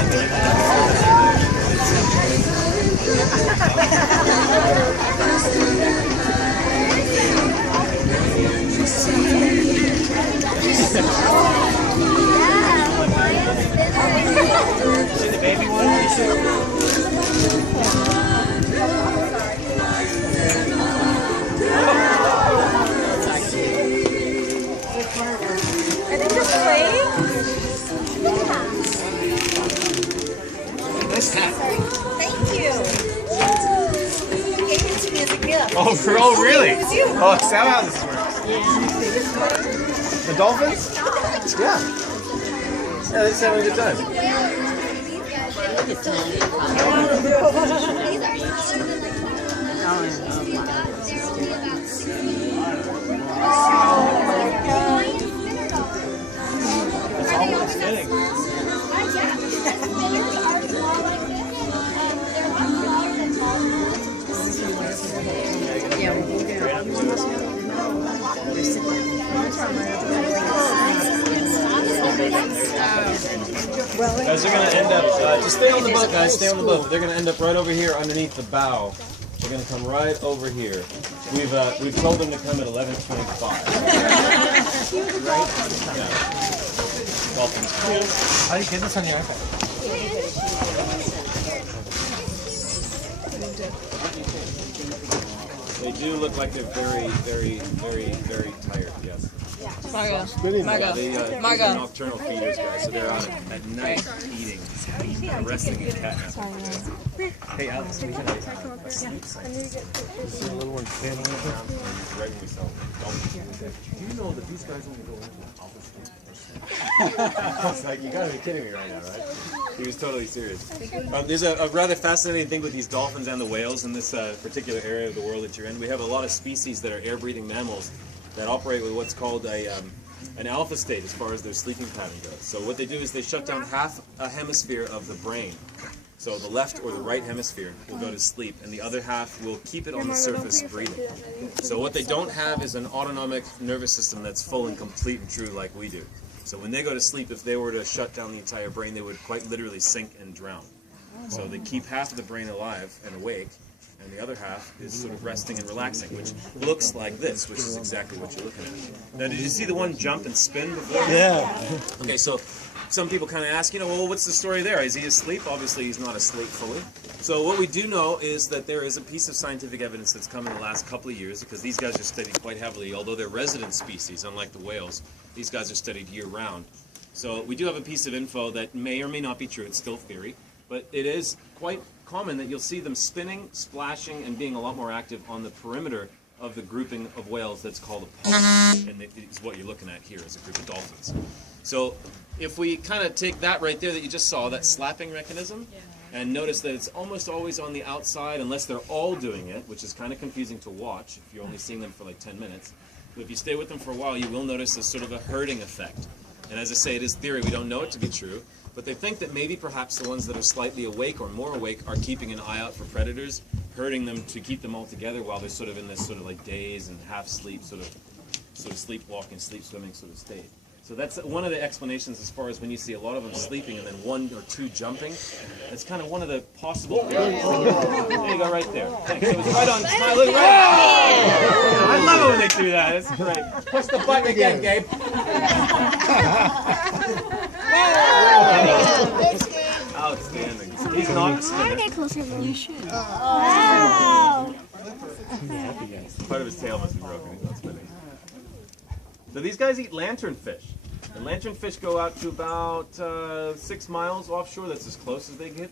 See the baby one? Are they just playing? Nice hat. Thank you. You gave it to me as a gift. Oh, really? It was you. Oh, is that how this works? The Dolphins? Yeah. Yeah, they're just having a good time. It's almost fitting. Yeah, we'll go down. They're sitting Guys, they're going to end up, just stay on the boat, guys, stay on the boat. They're going to end up right over here underneath the bow. They're going to come right over here. We've told them to come at 11:25. Right? Yeah. Dolphins. How do you get this on your iPad? They do look like they're very, very, very, very tired, yes. Margo. These are nocturnal feeders, guys, so they're out at night eating, resting in catnap. Hey, Alex, we can see a little one standing around right when we saw them. Do you know that these guys only go into an opposite? I was like, you gotta be kidding me right now, right? He was totally serious. There's a rather fascinating thing with these dolphins and the whales in this particular area of the world that you're in. We have a lot of species that are air-breathing mammals that operate with what's called an alpha state as far as their sleeping pattern goes. So what they do is they shut down half a hemisphere of the brain. So the left or the right hemisphere will go to sleep, and the other half will keep it on the surface breathing. So what they don't have is an autonomic nervous system that's full and complete and true like we do. So when they go to sleep, if they were to shut down the entire brain, they would quite literally sink and drown. So they keep half of the brain alive and awake, and the other half is sort of resting and relaxing, which looks like this, which is exactly what you're looking at. Now, did you see the one jump and spin before? Yeah. Okay, so some people kind of ask, well, what's the story there? Is he asleep? Obviously, he's not asleep fully. So what we do know is that there is a piece of scientific evidence that's come in the last couple of years, because these guys are studied quite heavily, although they're resident species, unlike the whales. These guys are studied year-round. So we do have a piece of info that may or may not be true. It's still theory. But it is quite common that you'll see them spinning, splashing, and being a lot more active on the perimeter of the grouping of whales that's called a polyp. And it's what you're looking at here is a group of dolphins. So if we kind of take that right there that you just saw, that slapping mechanism, and notice that it's almost always on the outside unless they're all doing it, which is kind of confusing to watch if you're only seeing them for like 10 minutes. But if you stay with them for a while, you will notice a sort of a herding effect. And as I say, it is theory. We don't know it to be true. But they think that maybe perhaps the ones that are slightly awake or more awake are keeping an eye out for predators, herding them to keep them all together while they're sort of in this sort of like daze and half sleep, sort of sleepwalking, sleep swimming sort of state. So that's one of the explanations as far as when you see a lot of them sleeping and then one or two jumping. That's kind of one of the possible theories. There you go, right there. Thanks. So it's right on. Smile, look right. I love it when they do that. It's great. Push the button again, Gabe. Outstanding. He's not a spinner. Get closer than you should. Wow. Part of his tail must be broken. He's not spinning. So these guys eat lanternfish. And lanternfish go out to about 6 miles offshore. That's as close as they get.